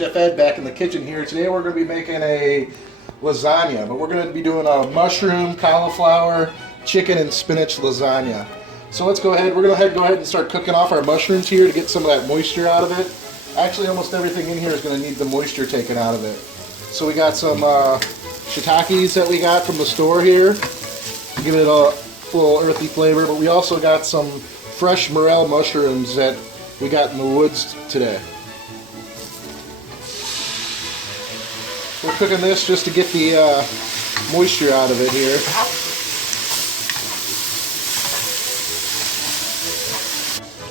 Chef Ed back in the kitchen here. Today we're going to be making a lasagna, but we're going to be doing a mushroom, cauliflower, chicken, and spinach lasagna. So let's go ahead. We're going to go ahead and start cooking off our mushrooms here to get some of that moisture out of it. Actually, almost everything in here is going to need the moisture taken out of it. So we got some shiitakes that we got from the store here to give it a little earthy flavor, but we also got some fresh Morel mushrooms that we got in the woods today. We're cooking this just to get the moisture out of it here.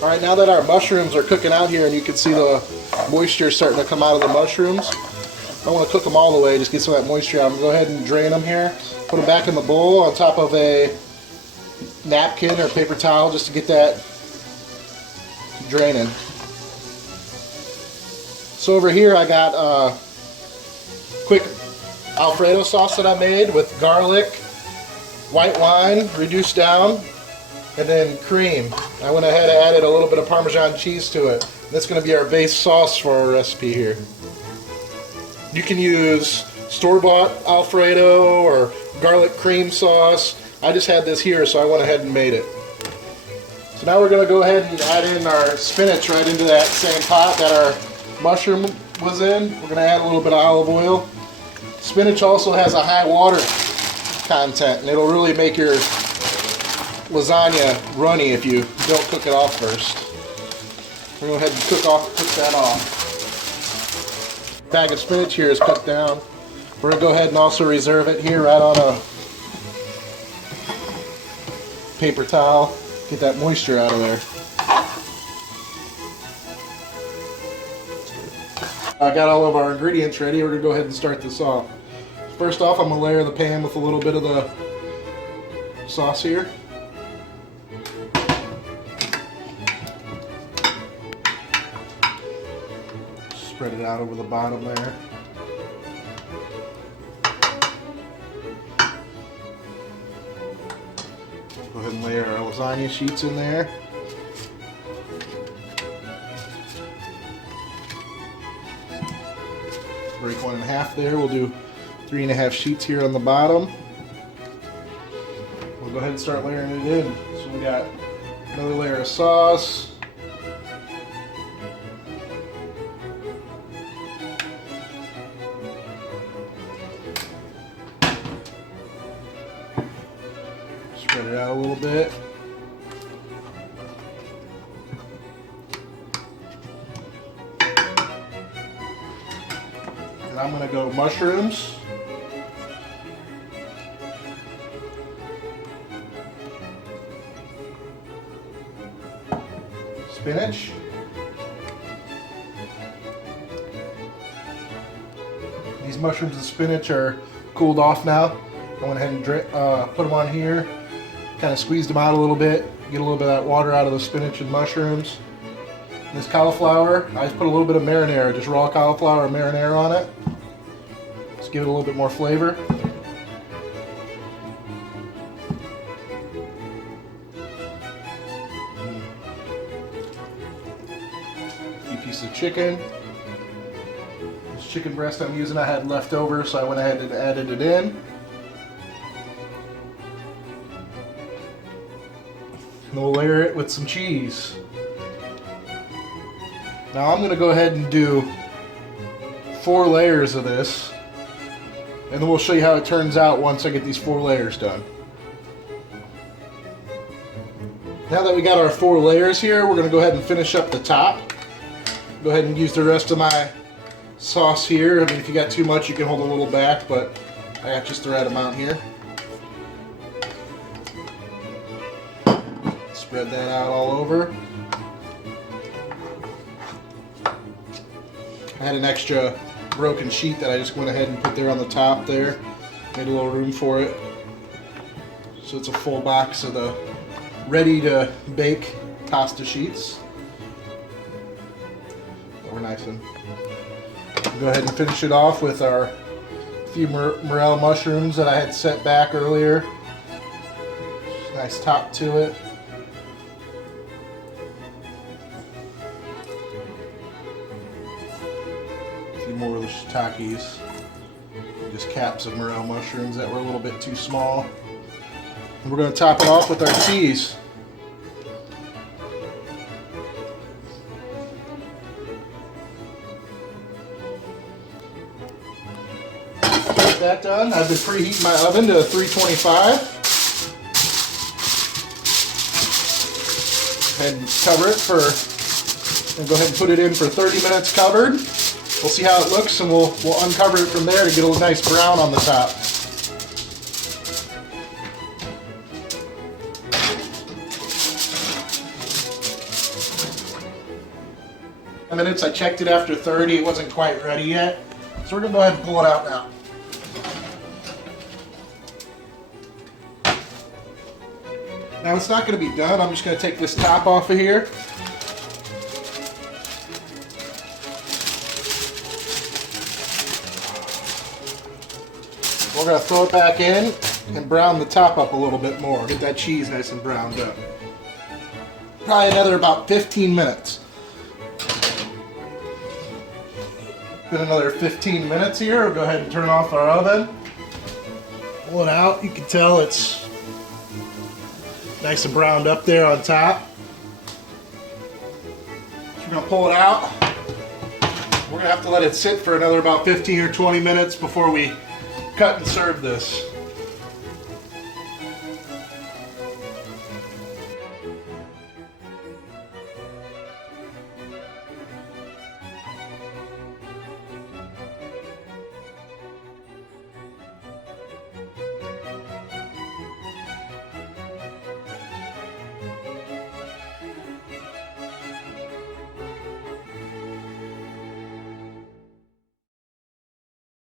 Alright, now that our mushrooms are cooking out here and you can see the moisture starting to come out of the mushrooms, I don't want to cook them all the way, just get some of that moisture out. I'm going to go ahead and drain them here, put them back in the bowl on top of a napkin or paper towel just to get that draining. So over here I got quick Alfredo sauce that I made with garlic, white wine reduced down, and then cream. I went ahead and added a little bit of Parmesan cheese to it. That's going to be our base sauce for our recipe here. You can use store-bought Alfredo or garlic cream sauce. I just had this here, so I went ahead and made it. So now we're going to go ahead and add in our spinach right into that same pot that our mushroom was in. We're going to add a little bit of olive oil. Spinach also has a high water content, and it'll really make your lasagna runny if you don't cook it off first. We're going to go ahead and cook that off. Bag of spinach here is cooked down. We're going to go ahead and also reserve it here right on a paper towel. Get that moisture out of there. I got all of our ingredients ready. We're going to go ahead and start this off. First off, I'm going to layer the pan with a little bit of the sauce here. Spread it out over the bottom there. Go ahead and layer our lasagna sheets in there. Break one in half there. We'll do 3.5 sheets here on the bottom. We'll go ahead and start layering it in. So we got another layer of sauce. Spread it out a little bit. And I'm going to go mushrooms. Spinach. These mushrooms and spinach are cooled off now. I went ahead and put them on here. Kind of squeezed them out a little bit, get a little bit of that water out of the spinach and mushrooms. And this cauliflower, I just put a little bit of marinara, just raw cauliflower marinara on it. Just give it a little bit more flavor. A few pieces of chicken. This chicken breast I'm using I had left over, so I went ahead and added it in. And we'll layer it with some cheese. Now I'm going to go ahead and do 4 layers of this, and then we'll show you how it turns out once I get these 4 layers done. Now that we got our 4 layers here, we're going to go ahead and finish up the top. Go ahead and use the rest of my sauce here. I mean, if you got too much, you can hold a little back, but I got just the right amount here. Spread that out all over. I had an extra broken sheet that I just went ahead and put there on the top there. Made a little room for it. So it's a full box of the ready to bake pasta sheets. We're nice and go ahead and finish it off with our few Morel mushrooms that I had set back earlier. Nice top to it. few more of the shiitakes. Just caps of morel mushrooms that were a little bit too small. And we're going to top it off with our cheese. Get that done. I've been preheating my oven to 325. And cover it for, and go ahead and put it in for 30 minutes covered. We'll see how it looks, and we'll uncover it from there to get a nice brown on the top. Minutes. I checked it after 30. It wasn't quite ready yet, so we're gonna go ahead and pull it out now. Now it's not going to be done. I'm just going to take this top off of here. We're going to throw it back in and brown the top up a little bit more. Get that cheese nice and browned up. Probably another about 15 minutes. Been another 15 minutes here. We'll go ahead and turn off our oven. Pull it out. You can tell it's nice and browned up there on top. So we're going to pull it out. We're going to have to let it sit for another about 15 or 20 minutes before we cut and serve this.